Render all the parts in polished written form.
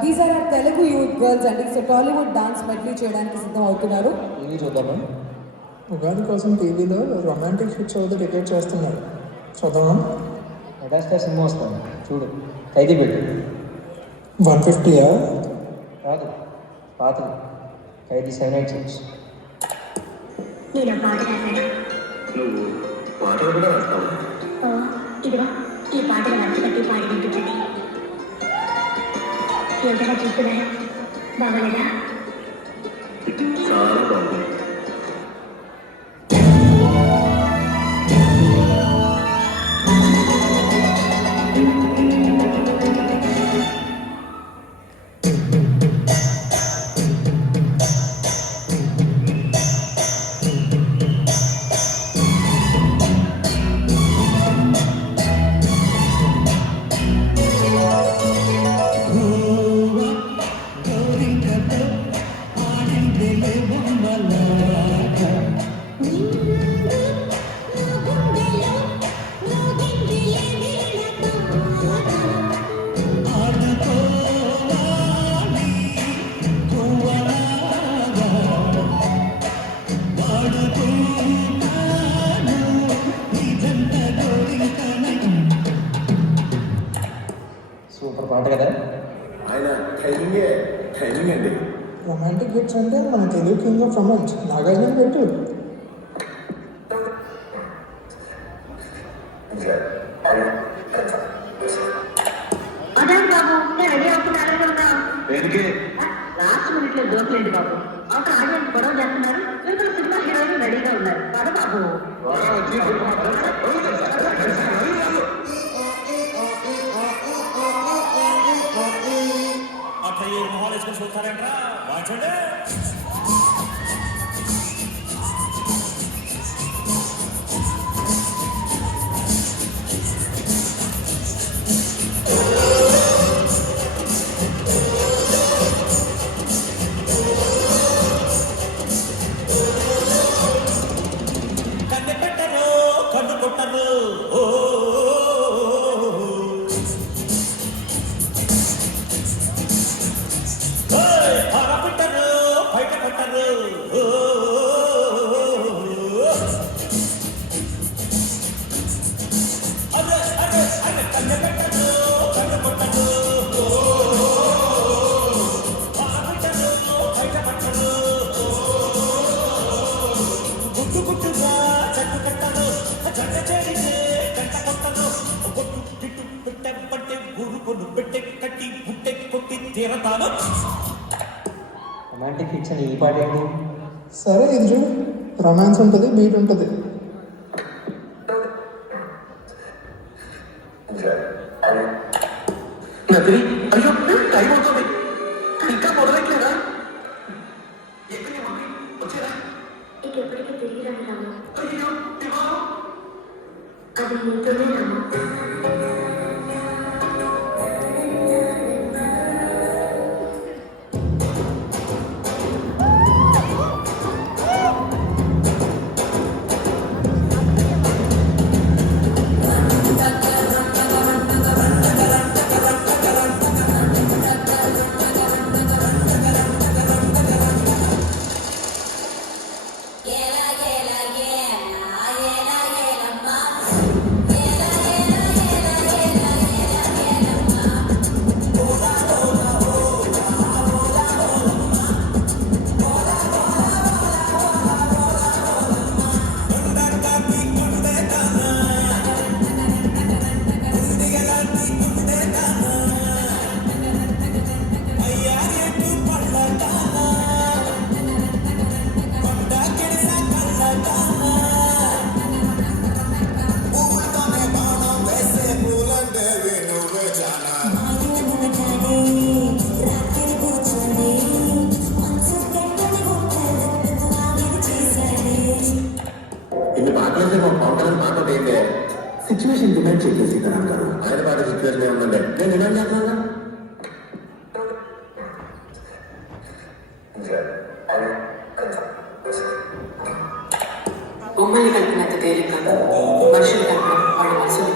These are Telugu youth girls అండి. So Tollywood dance medley చేయడానికి సిద్ధం అవుతున్నారు. టీవీ చూద్దామా? ఉగాది కోసం టీవీలో రొమాంటిక్ హిట్స్ అవుతూ టికెట్ చేస్తున్నారు. చూద్దామా? మెగాస్టార్ సినిమా వస్తాను చూడు. ఖైదీ పెట్టు. 150 కాదు, పాతది ఖైదీ 786. నేను ఆ పాట రాశాను. నువ్వు పాటలు కూడా రాస్తావు? ఇదిగా ఈ పాటలు అర్థ కట్టి పాడి వింటుందండి. ఎంతగా చూస్తున్నారా? బాగలేదా? చాలా బాగుంది. సూపర్ పాట కదా. ఆయన టైమింగ్ అండి. రొమాంటిక్ హిట్స్ అంటే మన Telugu king of romance Nagarjuna పెట్టు. అదే బాబు, నేను రెడీ అవుతున్నాను. ఎందుకే లాస్ట్ మినిట్ లో దోసలేండి బాబు. అవతల ఆడియన్స్ గొడవ చేస్తున్నారు. ఇవతల సినిమా హీరోయిన్ రెడీగా ఉన్నారు. పద బాబు. చూస్తారంట్రా వాచండి. కన్ను పెట్టరు కన్ను కొట్టరు. రొమాంటిక్ హిట్స్ అని ఈ పాట ఏంటి? సరే ఇది చూడు, రొమాన్స్ ఉంటుంది, బీట్ ఉంటుంది. నదిరి, అయ్యో టైం అవుతుంది, ఇంకా మొదలెట్లేదా? వచ్చేదా? ఇంకెప్పటికీ తిరిగి రాను. అయ్యో ఇవాళ అది నీతోనే రాను. ఇన్ని మాట్లాడితే మా పవన్ మాట్లాడే సిచ్యువేషన్ డిమాండ్ చేయలేదు సీతారాం గారు. ఆయన పాట సిచ్యువేషన్ ఏముందంటే నేను డిమాండ్ చేస్తాను. బొమ్మల్ని కలిపినంత తేలిక మనుషులు కలిపిన వాడి మనసులు.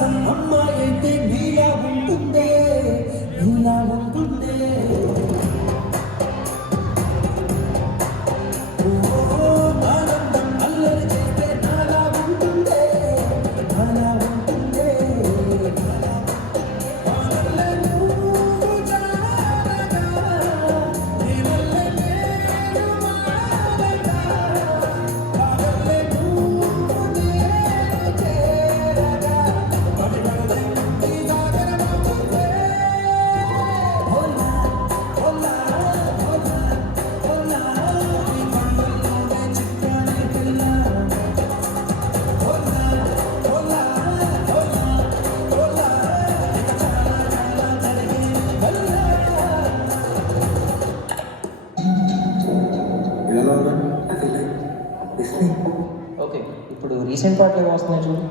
ఆకాశం అమ్మాయి అయితే నీలా ఉంటుందే, నీలా ఉంటుందే. ఆనందం అల్లరి చేస్తే నాలా ఉంటుందే, నాలా ఉంటుందే. వానల్లే నువ్వు జారగా, నీ వల్లే నేను మారగా. వానల్లే నువ్వు నేను చేరగా, పడిగడలై నీ సాగరమవుతుందే. హోలా, హోలా, హోలా, హోలా, నీ కళ్ళల్లోనే చిక్కానే పిల్ల. హోలా, హోలా, హోలా, హోలా, ఇక చాలా చాలా జరిగే వల్ల. ఎలా ఉన్నా I feel like listening. Okay, ఇప్పుడు రీసెంట్ పాటలు ఏమో వస్తున్నాయి చూడు.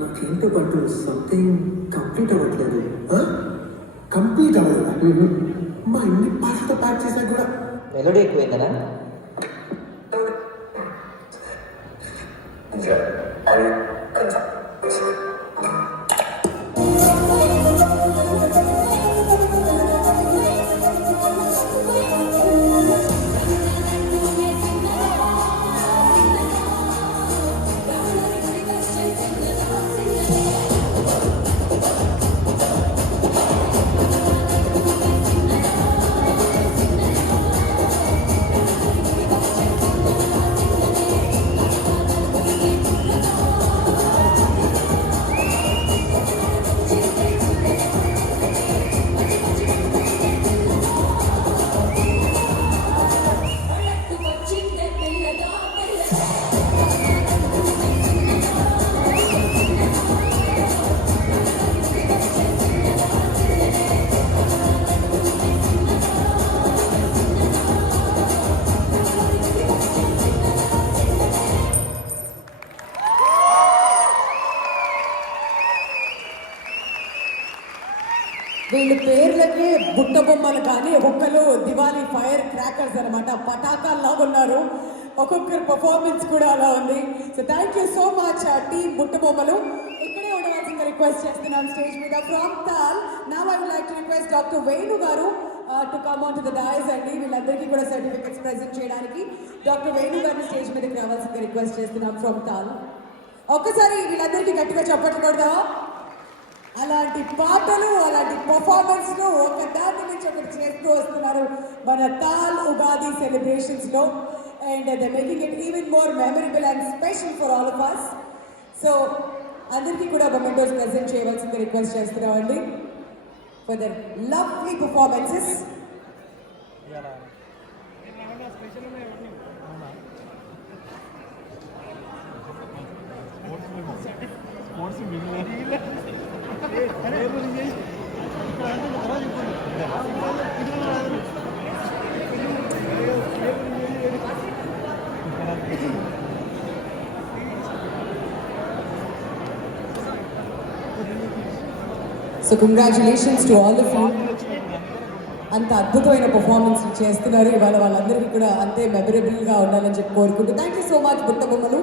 నాకేంటో పట్టు సంథింగ్ కంప్లీట్ అవ్వట్లేదు. కంప్లీట్ అవ్వలేదు. మా ఇన్ని పాటలతో ప్యాక్ చేశాక కూడా మెలోడీ ఎక్కువైందనా? వీళ్ళ పేర్లకి బుట్ట బొమ్మలు కానీ ఒక్కొక్కరు దివాళీ ఫైర్ క్రాకర్స్ అనమాట, పటాకాల్లాగా ఉన్నారు. ఒక్కొక్కరు పర్ఫార్మెన్స్ కూడా అలా ఉంది. So thank you so much team Butta Bommalu. ఇక్కడే ఉండవలసిందిగా రిక్వెస్ట్ చేస్తున్నాం స్టేజ్ మీద from TAL. Now I would like to request doctor Venu garu to come on to the dais అండి. వీళ్ళందరికీ కూడా సర్టిఫికెట్స్ ప్రెజెంట్ చేయడానికి డాక్టర్ వేణు గారిని స్టేజ్ మీదకి రావాల్సిందిగా రిక్వెస్ట్ చేస్తున్నాం ఫ్రమ్ తాల్. ఒక్కసారి వీళ్ళందరికీ గట్టిగా చప్పట్లు కొడదాం. అలాంటి పాటలు, అలాంటి పర్ఫార్మెన్స్లు ఒక దాని నుంచి ఒకటి చేస్తూ వస్తున్నారు మన తాల్ ఉగాది సెలబ్రేషన్స్లో. And they making it even more memorable and special for all of us. So అందరికీ కూడా మొమెంటోస్ ప్రెజెంట్ చేయవలసిందిగా రిక్వెస్ట్ చేస్తున్నామండి for their lovely performances. So congratulations to all of you. అంత అద్భుతమైన పర్ఫార్మెన్స్ చేస్తున్నారు ఇవాళ. వాళ్ళందరికీ కూడా అంతే మెమరబుల్గా ఉండాలని చెప్పి కోరుకుంటూ థ్యాంక్ యూ సో మచ్ బుట్ట బొమ్మలు.